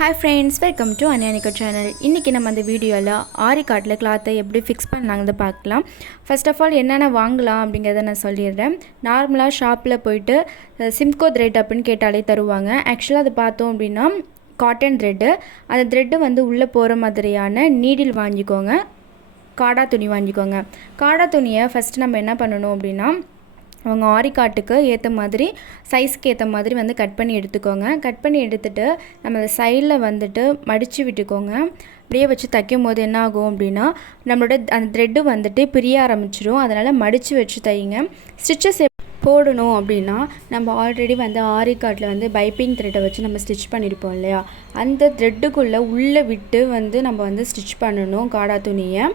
Hi friends, welcome to AnYa channel. இன்னைக்கு நம்ம இந்த வீடியோல ஆரி கார்ட்ல கிளாத்தை எப்படி ஃபிக்ஸ் பண்ணலாம்னு பார்க்கலாம். ஃபர்ஸ்ட் ஆஃப் ஆல் என்னென்ன வாங்கலாம் அப்படிங்கறத நான் சொல்லிடுறேன். நார்மலா ஷாப்ல போயிட்டு சிம்கோ த்ரெட் அப்படினு கேட்டாலே தருவாங்க. एक्चुअली அது பார்த்தோம் அப்படினா காட்டன் த்ரெட். அந்த த்ரெட் வந்து உள்ள போற மாதிரியான நீடில் வாங்கிக்கோங்க. காடா துணி வாங்கிக்கோங்க. காடா துணியை ஃபர்ஸ்ட் நம்ம என்ன பண்ணனும் அப்படினா அவங்க ஆரி காட்டுக்கு ஏற்ற மாதிரி சைஸ்க்கு ஏற்ற மாதிரி வந்து கட் பண்ணி எடுத்துக்கோங்க. கட் பண்ணி எடுத்துட்டு நம்ம சைடில் வந்துட்டு மடித்து விட்டுக்கோங்க. அப்படியே வச்சு தைக்கும் போது என்ன ஆகும் அப்படின்னா நம்மளோட அந்த த்ரெட்டு வந்துட்டு பிரிய ஆரம்பிச்சிடும். அதனால் மடித்து வச்சு தையுங்க. ஸ்டிச்சஸ் போடணும் அப்படின்னா நம்ம ஆல்ரெடி வந்து ஆரி காட்டில் வந்து பைப்பிங் த்ரெட்டை வச்சு நம்ம ஸ்டிச் பண்ணியிருப்போம் இல்லையா, அந்த த்ரெட்டுக்குள்ளே உள்ளே விட்டு வந்து நம்ம வந்து ஸ்டிச் பண்ணணும் காடா துணியை.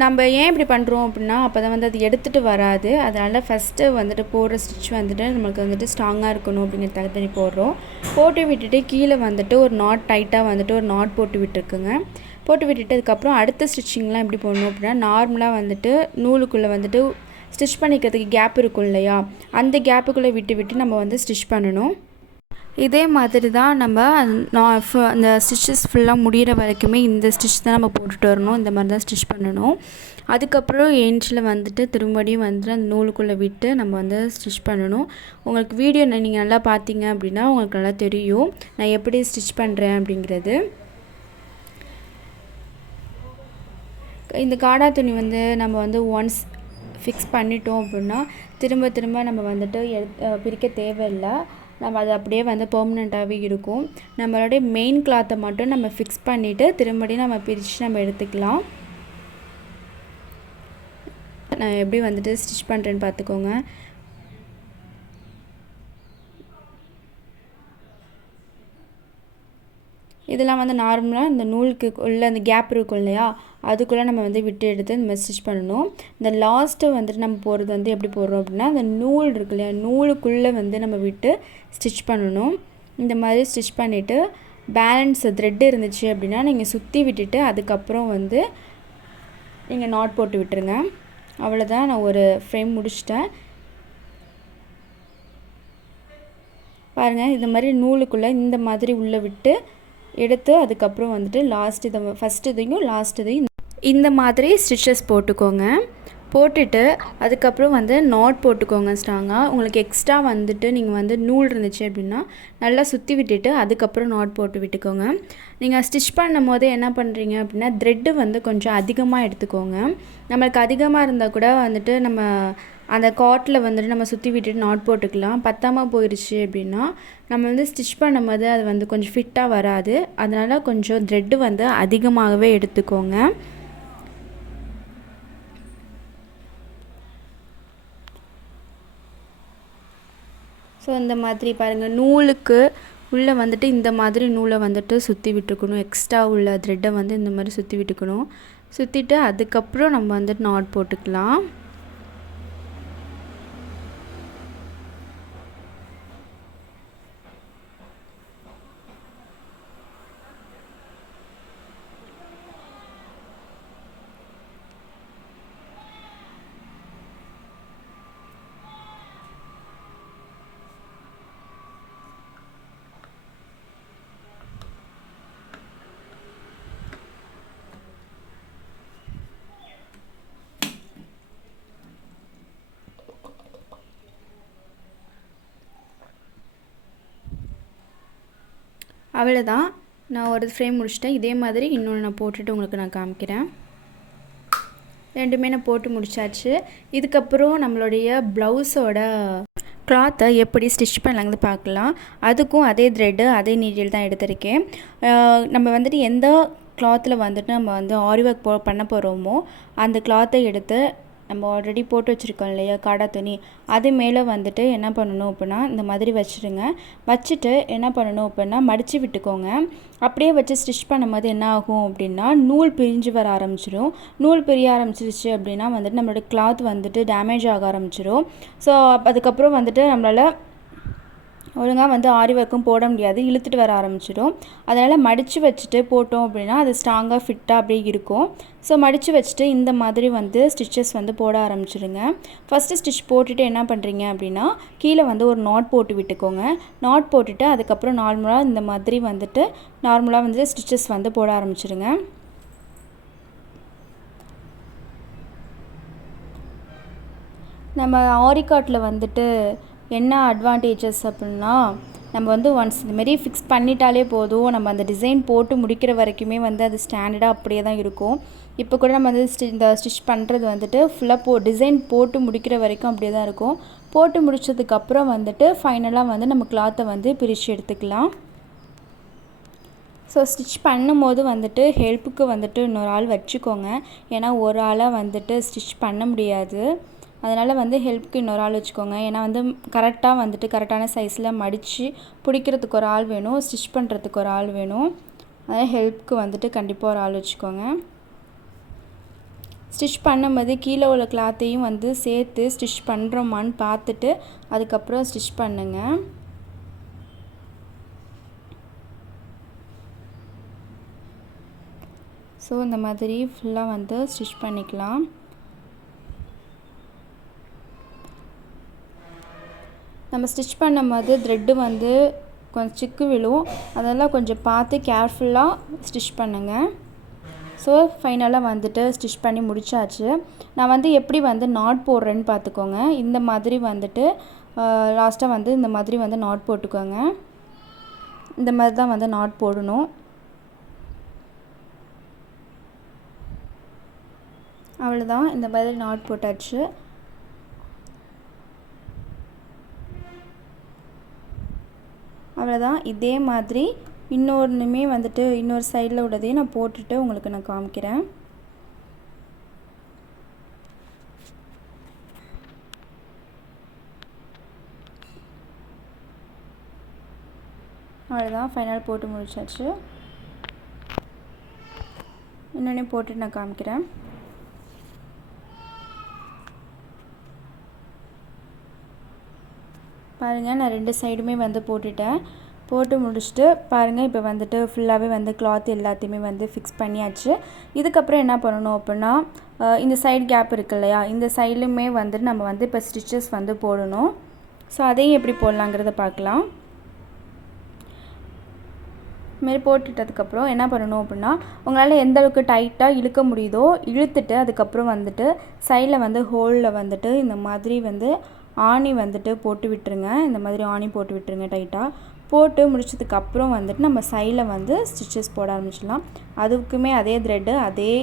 நம்ம ஏன் இப்படி பண்ணுறோம் அப்படின்னா அப்போ தான் வந்து அது எடுத்துகிட்டு வராது. அதனால் ஃபஸ்ட்டு வந்துட்டு போடுற ஸ்டிச் வந்துட்டு நம்மளுக்கு வந்துட்டு ஸ்ட்ராங்காக இருக்கணும் அப்படிங்கிறதுக்காக தண்ணி போடுறோம். போட்டு விட்டுட்டு கீழே வந்துட்டு ஒரு நாட் டைட்டாக வந்துட்டு ஒரு நாட் போட்டு விட்டுருக்குங்க. போட்டு விட்டுட்டு அதுக்கப்புறம் அடுத்த ஸ்டிச்சிங்லாம் எப்படி போடணும் அப்படின்னா நார்மலாக வந்துட்டு நூலுக்குள்ளே வந்துட்டு ஸ்டிச் பண்ணிக்கிறதுக்கு கேப் இருக்கும் இல்லையா, அந்த கேப்புக்குள்ளே விட்டு நம்ம வந்து ஸ்டிச் பண்ணணும். இதே மாதிரி தான் நம்ம அந்த ஸ்டிச்சஸ் ஃபுல்லாக முடிகிற வரைக்குமே இந்த ஸ்டிச் தான் நம்ம போட்டுட்டு வரணும். இந்த மாதிரி தான் ஸ்டிச் பண்ணணும். அதுக்கப்புறம் எண்ட்ஸில் வந்துட்டு திரும்படியும் வந்துட்டு அந்த நூலுக்குள்ளே விட்டு நம்ம வந்து ஸ்டிச் பண்ணணும். உங்களுக்கு வீடியோ நீங்கள் நல்லா பார்த்தீங்க அப்படின்னா உங்களுக்கு நல்லா தெரியும் நான் எப்படி ஸ்டிச் பண்ணுறேன் அப்படிங்கிறது. இந்த காடா துணி வந்து நம்ம வந்து ஒன்ஸ் ஃபிக்ஸ் பண்ணிட்டோம் அப்படின்னா திரும்ப நம்ம வந்துட்டு பிரிக்க தேவையில்லை. நம்ம அது அப்படியே வந்து பெர்மனெண்ட்டாகவே இருக்கும். நம்மளுடைய மெயின் கிளாத்தை மட்டும் நம்ம ஃபிக்ஸ் பண்ணிவிட்டு திரும்படியும் நம்ம பிரித்து நம்ம எடுத்துக்கலாம். நான் எப்படி வந்துட்டு ஸ்டிச் பண்ணுறேன்னு பார்த்துக்கோங்க. இதெல்லாம் வந்து நார்மலாக இந்த நூலுக்கு உள்ள அந்த கேப் இருக்கும் இல்லையா, அதுக்குள்ளே நம்ம வந்து விட்டு எடுத்து இந்த மாதிரி ஸ்டிச் பண்ணணும். இந்த லாஸ்ட்டு வந்துட்டு நம்ம போகிறது வந்து எப்படி போடுறோம் அப்படின்னா அந்த நூல் இருக்கு இல்லையா, நூலுக்குள்ளே வந்து நம்ம விட்டு ஸ்டிச் பண்ணணும். இந்த மாதிரி ஸ்டிச் பண்ணிவிட்டு பேலன்ஸ் த்ரெட் இருந்துச்சு அப்படின்னா நீங்கள் சுற்றி விட்டுட்டு அதுக்கப்புறம் வந்து நீங்கள் நாட் போட்டு விட்டுருங்க. அவ்வளோதான், நான் ஒரு ஃப்ரேம் முடிச்சிட்டேன். பாருங்கள், இந்த மாதிரி நூலுக்குள்ளே இந்த மாதிரி உள்ளே விட்டு எடுத்து அதுக்கப்புறம் வந்துட்டு லாஸ்ட் இதை ஃபஸ்ட் இதையும் லாஸ்ட் இதையும் இந்த மாதிரி ஸ்டிச்சஸ் போட்டுக்கோங்க. போட்டுட்டு அதுக்கப்புறம் வந்து நாட் போட்டுக்கோங்க ஸ்ட்ராங்காக. உங்களுக்கு எக்ஸ்ட்ரா வந்துட்டு நீங்கள் வந்து நூல் இருந்துச்சு அப்படின்னா நல்லா சுற்றி விட்டுட்டு அதுக்கப்புறம் நாட் போட்டு விட்டுக்கோங்க. நீங்கள் ஸ்டிச் பண்ணும் போது என்ன பண்ணுறீங்க அப்படின்னா த்ரெட்டு வந்து கொஞ்சம் அதிகமாக எடுத்துக்கோங்க. நம்மளுக்கு அதிகமாக இருந்தால் கூட வந்துட்டு நம்ம அந்த காட்டில் வந்துட்டு நம்ம சுற்றி விட்டுட்டு நாட் போட்டுக்கலாம். பத்தாமல் போயிடுச்சு அப்படின்னா நம்ம வந்து ஸ்டிச் பண்ணும்போது அது வந்து கொஞ்சம் ஃபிட்டாக வராது. அதனால் கொஞ்சம் த்ரெட்டு வந்து அதிகமாகவே எடுத்துக்கோங்க. ஸோ இந்த மாதிரி பாருங்கள், நூலுக்கு உள்ளே வந்துட்டு இந்த மாதிரி நூலை வந்துட்டு சுற்றி விட்டுக்கணும். எக்ஸ்ட்ரா உள்ள த்ரெட்டை வந்து இந்த மாதிரி சுற்றி விட்டுக்கணும். சுற்றிட்டு அதுக்கப்புறம் நம்ம வந்துட்டு நாட் போட்டுக்கலாம். அவ்வளோதான், நான் ஒரு ஃப்ரேம் முடிச்சிட்டேன். இதே மாதிரி இன்னொன்று நான் போட்டுட்டு உங்களுக்கு நான் காமிக்கிறேன். ரெண்டுமே நான் போட்டு முடிச்சாச்சு. இதுக்கப்புறம் நம்மளுடைய ப்ளவுஸோட கிளாத்தை எப்படி ஸ்டிச் பண்ணலாங்கிறது பார்க்கலாம். அதுக்கும் அதே த்ரெட்டு அதே நீடில் தான் எடுத்திருக்கேன். நம்ம வந்துட்டு எந்த கிளாத்தில் வந்துட்டு நம்ம வந்து ஆரி ஒர்க் பண்ண போகிறோமோ அந்த கிளாத்தை எடுத்து நம்ம ஆல்ரெடி போட்டு வச்சுருக்கோம் இல்லையா காடா துணி, அது மேலே வந்துட்டு என்ன பண்ணணும் அப்படின்னா இந்த மாதிரி வச்சுருங்க. வச்சுட்டு என்ன பண்ணணும் அப்படின்னா மடித்து விட்டுக்கோங்க. அப்படியே வச்சு ஸ்டிச் பண்ணும்போது என்ன ஆகும் அப்படின்னா நூல் பிரிஞ்சு வர ஆரம்பிச்சிடும். நூல் பிரிய ஆரம்பிச்சிருச்சு அப்படின்னா வந்துட்டு நம்மளோட கிளாத் வந்துட்டு டேமேஜ் ஆக ஆரம்பிச்சிடும். ஸோ அதுக்கப்புறம் வந்துட்டு நம்மளால் ஒழுங்காக வந்து ஆரி ஒர்க்கும் போட முடியாது, இழுத்துட்டு வர ஆரம்பிச்சிடும். அதனால் மடித்து வச்சுட்டு போட்டோம் அப்படின்னா அது ஸ்ட்ராங்காக ஃபிட்டாக அப்படியே இருக்கும். ஸோ மடித்து வச்சுட்டு இந்த மாதிரி வந்து ஸ்டிச்சஸ் வந்து போட ஆரம்பிச்சிடுங்க. ஃபஸ்ட்டு ஸ்டிச் போட்டுட்டு என்ன பண்ணுறீங்க அப்படின்னா கீழே வந்து ஒரு நாட் போட்டு விட்டுக்கோங்க. நாட் போட்டுட்டு அதுக்கப்புறம் நார்மலாக இந்த மாதிரி வந்துட்டு நார்மலாக வந்து ஸ்டிச்சஸ் வந்து போட ஆரம்பிச்சிடுங்க. நம்ம ஆரி காட்டில் வந்துட்டு என்ன அட்வான்டேஜஸ் அப்படின்னா நம்ம வந்து ஒன்ஸ் இதுமாரி ஃபிக்ஸ் பண்ணிட்டாலே போதும், நம்ம அந்த டிசைன் போட்டு முடிக்கிற வரைக்குமே வந்து அது ஸ்டாண்டர்டாக அப்படியே தான் இருக்கும். இப்போ கூட நம்ம வந்து இந்த ஸ்டிச் பண்ணுறது வந்துட்டு ஃபுல்லாக டிசைன் போட்டு முடிக்கிற வரைக்கும் அப்படியே தான் இருக்கும். போட்டு முடித்ததுக்கப்புறம் வந்துட்டு ஃபைனலாக வந்து நம்ம கிளாத்தை வந்து பிரித்து எடுத்துக்கலாம். ஸோ ஸ்டிச் பண்ணும்போது வந்துட்டு ஹெல்ப்புக்கு வந்துட்டு இன்னொரு ஆள் வச்சுக்கோங்க. ஏன்னா ஒரு ஆளாக வந்துட்டு ஸ்டிச் பண்ண முடியாது. அதனால் வந்து ஹெல்ப்புக்கு இன்னொரு ஆள் வச்சுக்கோங்க. ஏன்னா வந்து கரெக்டாக வந்துட்டு கரெக்டான சைஸில் மடித்து பிடிக்கிறதுக்கு ஒரு ஆள் வேணும், ஸ்டிச் பண்ணுறதுக்கு ஒரு ஆள் வேணும். அதனால் ஹெல்ப்புக்கு வந்துட்டு கண்டிப்பாக ஒரு ஆள் வச்சுக்கோங்க. ஸ்டிச் பண்ணும்போது கீழே உள்ள கிளாத்தையும் வந்து சேர்த்து ஸ்டிச் பண்ணுறோமான்னு பார்த்துட்டு அதுக்கப்புறம் ஸ்டிச் பண்ணுங்கள். ஸோ இந்த மாதிரி ஃபுல்லாக வந்து ஸ்டிச் பண்ணிக்கலாம். நம்ம ஸ்டிச் பண்ணும்போது த்ரெட்டு வந்து கொஞ்சம் சிக்கு விழும், அதெல்லாம் கொஞ்சம் பார்த்து கேர்ஃபுல்லாக ஸ்டிச் பண்ணுங்கள். ஸோ ஃபைனலாக வந்துட்டு ஸ்டிச் பண்ணி முடிச்சாச்சு. நான் வந்து எப்படி வந்து நாட் போடுறேன்னு பார்த்துக்கோங்க. இந்த மாதிரி வந்துட்டு லாஸ்ட்டாக வந்து இந்த மாதிரி வந்து நாட் போட்டுக்கோங்க. இந்த மாதிரி தான் வந்து நாட் போடணும். அவ்வளோதான், இந்த மாதிரி நாட் போட்டாச்சு. அவ்வளோதான். இதே மாதிரி இன்னொன்றுமே வந்துட்டு இன்னொரு சைடில் உள்ளதையும் நான் போட்டுட்டு உங்களுக்கு நான் காமிக்கிறேன். அவ்வளோதான், ஃபைனல் போட்டு முடிச்சாச்சு. இன்னொன்று போட்டுட்டு நான் காமிக்கிறேன். பாருங்கள், நான் 2 சைடுமே வந்து போட்டுட்டேன். போட்டு முடிச்சுட்டு பாருங்கள், இப்போ வந்துட்டு ஃபுல்லாகவே வந்து கிளாத் எல்லாத்தையுமே வந்து ஃபிக்ஸ் பண்ணியாச்சு. இதுக்கப்புறம் என்ன பண்ணணும் அப்படின்னா இந்த சைடு கேப் இருக்கு இல்லையா, இந்த சைடுலுமே வந்துட்டு நம்ம வந்து இப்போ ஸ்டிச்சஸ் வந்து போடணும். ஸோ அதையும் எப்படி போடலாங்கிறத பார்க்கலாம். இதுமாரி போட்டுட்டதுக்கப்புறம் என்ன பண்ணணும் அப்படின்னா உங்களால் எந்த அளவுக்கு டைட்டாக இழுக்க முடியுதோ இழுத்துட்டு அதுக்கப்புறம் வந்துட்டு சைடில் வந்து ஹோலில் வந்துட்டு இந்த மாதிரி வந்து ஆணி வந்துட்டு போட்டு விட்டுருங்க. இந்த மாதிரி ஆணி போட்டு விட்டுருங்க டைட்டாக. போட்டு முடிச்சதுக்கப்புறம் வந்துட்டு நம்ம சைடில் வந்து ஸ்டிச்சஸ் போட ஆரம்பிச்சிடலாம். அதுக்குமே அதே த்ரெட்டு அதே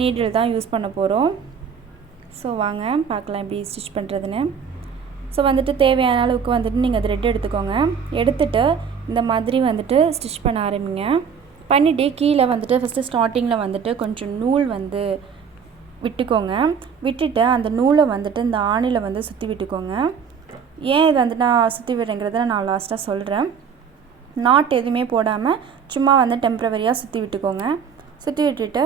நீடில் தான் யூஸ் பண்ண போகிறோம். ஸோ வாங்க பார்க்கலாம் எப்படி ஸ்டிச் பண்ணுறதுன்னு. ஸோ வந்துட்டு தேவையான அளவுக்கு வந்துட்டு நீங்கள் த்ரெட் எடுத்துக்கோங்க. எடுத்துகிட்டு இந்த மாதிரி வந்துட்டு ஸ்டிச் பண்ண ஆரம்பிங்க. பண்ணிவிட்டு கீழே வந்துட்டு ஃபஸ்ட்டு ஸ்டார்டிங்கில் வந்துட்டு கொஞ்சம் நூல் வந்து விட்டுக்கோங்க. விட்டுட்டு அந்த நூலை வந்துட்டு இந்த ஆணியில் வந்து சுற்றி விட்டுக்கோங்க. ஏன் இதை வந்து நான் சுற்றி விடுறேங்கிறத நான் லாஸ்ட்டாக சொல்கிறேன். நாட் எதுவுமே போடாமல் சும்மா வந்து டெம்ப்ரவரியாக சுற்றி விட்டுக்கோங்க. சுற்றி விட்டுட்டு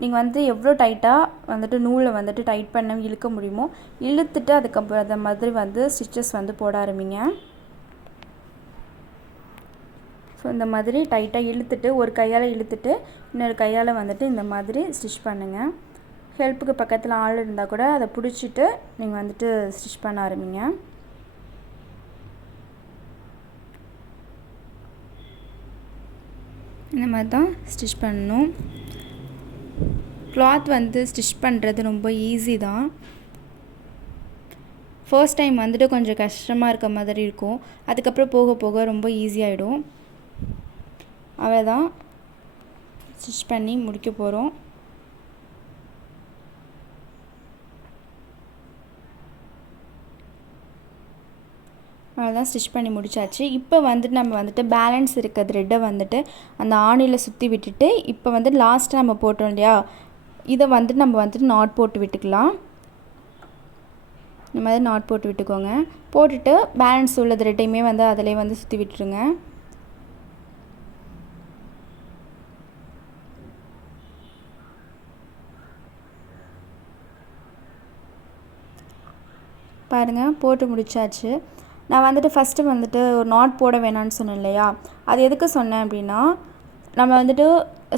நீங்கள் வந்து எவ்வளோ டைட்டாக வந்துட்டு நூலை வந்துட்டு டைட் பண்ண இழுக்க முடியுமோ இழுத்துட்டு அதுக்கப்புறம் அந்த மாதிரி வந்து ஸ்டிச்சஸ் வந்து போட ஆரம்பிங்க. ஸோ இந்த மாதிரி டைட்டாக இழுத்துட்டு ஒரு கையால் இழுத்துட்டு இன்னொரு கையால் வந்துட்டு இந்த மாதிரி ஸ்டிச் பண்ணுங்கள். ஹெல்ப்புக்கு பக்கத்தில் ஆள் இருந்தால் கூட அதை பிடிச்சிட்டு நீங்கள் வந்துட்டு ஸ்டிச் பண்ண ஆரம்பிங்க. இந்த மாதிரி தான் ஸ்டிச் பண்ணணும். கிளாத் வந்து ஸ்டிச் பண்ணுறது ரொம்ப ஈஸி தான். ஃபர்ஸ்ட் டைம் வந்துட்டு கொஞ்சம் கஷ்டமாக இருக்க மாதிரி இருக்கும், அதுக்கப்புறம் போக போக ரொம்ப ஈஸியாகிடும். அவ்வளோதான், ஸ்டிச் பண்ணி முடிக்க போகிறோம். அவ்வளோதான், ஸ்டிச் பண்ணி முடிச்சாச்சு. இப்போ வந்துட்டு நம்ம வந்துட்டு பேலன்ஸ் இருக்க த்ரெட்டை வந்துட்டு அந்த ஆணியில் சுற்றி விட்டுட்டு இப்போ வந்து லாஸ்ட்டாக நம்ம போட்டோம் இல்லையா, இதை வந்துட்டு நம்ம வந்துட்டு நாட் போட்டு விட்டுக்கலாம். இந்த மாதிரி நாட் போட்டு விட்டுக்கோங்க. போட்டுட்டு பேலன்ஸ் உள்ள த்ரெட்டையுமே வந்து அதிலே வந்து சுற்றி விட்டுருங்க. பாருங்கள், போட்டு முடிச்சாச்சு. நான் வந்துட்டு ஃபஸ்ட்டு வந்துட்டு ஒரு நாட் போட வேணான்னு சொன்னேன் இல்லையா, அது எதுக்கு சொன்னேன் அப்படின்னா, நம்ம வந்துட்டு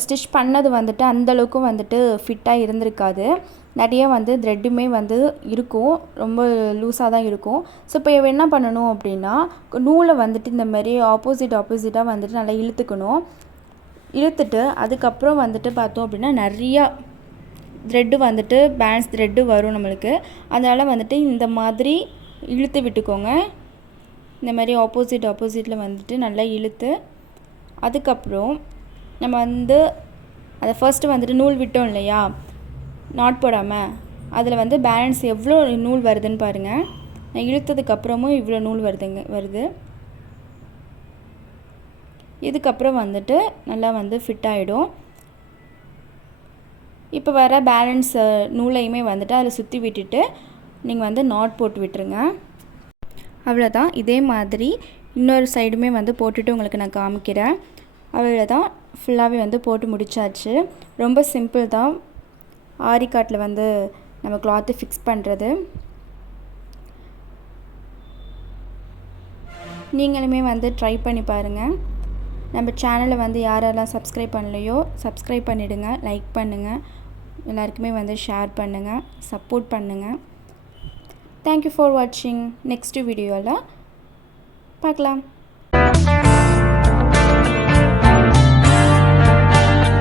ஸ்டிச் பண்ணது வந்துட்டு அந்தளவுக்கு வந்துட்டு ஃபிட்டாக இருந்திருக்காது. நிறைய வந்து த்ரெட்டுமே வந்து இருக்கும், ரொம்ப லூஸாக தான் இருக்கும். ஸோ இப்போ என்ன பண்ணணும் அப்படின்னா, நூலை வந்துட்டு இந்த மாதிரி ஆப்போசிட்டாக வந்துட்டு நல்லா இழுத்துட்டு அதுக்கப்புறம் வந்துட்டு பார்த்தோம் அப்படின்னா நிறையா த்ரெட்டு வந்துட்டு பேலன்ஸ் த்ரெட்டு வரும் நம்மளுக்கு. அதனால் வந்துட்டு இந்த மாதிரி இழுத்து விட்டுக்கோங்க. இந்த மாதிரி ஆப்போசிட்டில் வந்துட்டு நல்லா இழுத்து அதுக்கப்புறம் நம்ம வந்து அதை ஃபர்ஸ்ட்டு வந்துட்டு நூல் விட்டோம் இல்லையா நாட் போடாமல், அதில் வந்து பேலன்ஸ் எவ்வளோ நூல் வருதுன்னு பாருங்கள். நான் இழுத்ததுக்கப்புறமும் இவ்வளோ நூல் வருது. இதுக்கப்புறம் வந்துட்டு நல்லா வந்து ஃபிட் ஆகிடும். இப்போ வர பேலன்ஸ் நூலையுமே வந்துட்டு அதில் சுற்றி விட்டுட்டு நீங்கள் வந்து நாட் போட்டு விட்டுருங்க. அவ்வளோதான். இதே மாதிரி இன்னொரு சைடுமே வந்து போட்டுட்டு உங்களுக்கு நான் காமிக்கிறேன். அவ்வளோதான், ஃபுல்லாகவே வந்து போட்டு முடிச்சாச்சு. ரொம்ப சிம்பிள் தான் ஆரி காட்டில் வந்து நம்ம கிளாத்து ஃபிக்ஸ் பண்ணுறது. நீங்களுமே வந்து ட்ரை பண்ணி பாருங்கள். நம்ம சேனலை வந்து யாரெல்லாம் சப்ஸ்கிரைப் பண்ணலையோ சப்ஸ்கிரைப் பண்ணிவிடுங்க, லைக் பண்ணுங்கள், எல்லாருக்குமே வந்து ஷேர் பண்ணுங்கள், சப்போர்ட் பண்ணுங்கள். தேங்க்யூ ஃபார் வாட்சிங். நெக்ஸ்ட் வீடியோவில் பார்க்கலாம்.